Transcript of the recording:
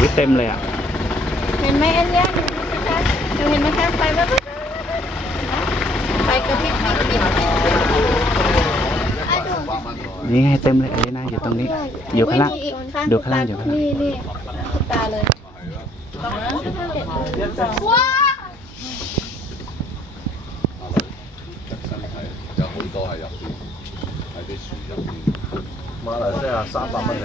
วิเต็มเลยอ่ะเห็นไหมอันเนี้ยดูสิคะดูเห็นไหมคะไฟแบบไฟกระพริบนี่ไงเต็มเลยนะอยู่ตรงนี้อยู่ข้างล่างดูข้างล่างอยู่ข้างล่างนี่ตาเลยว้า有好多係入邊，喺啲樹入邊。馬來西亞300蚊嚟。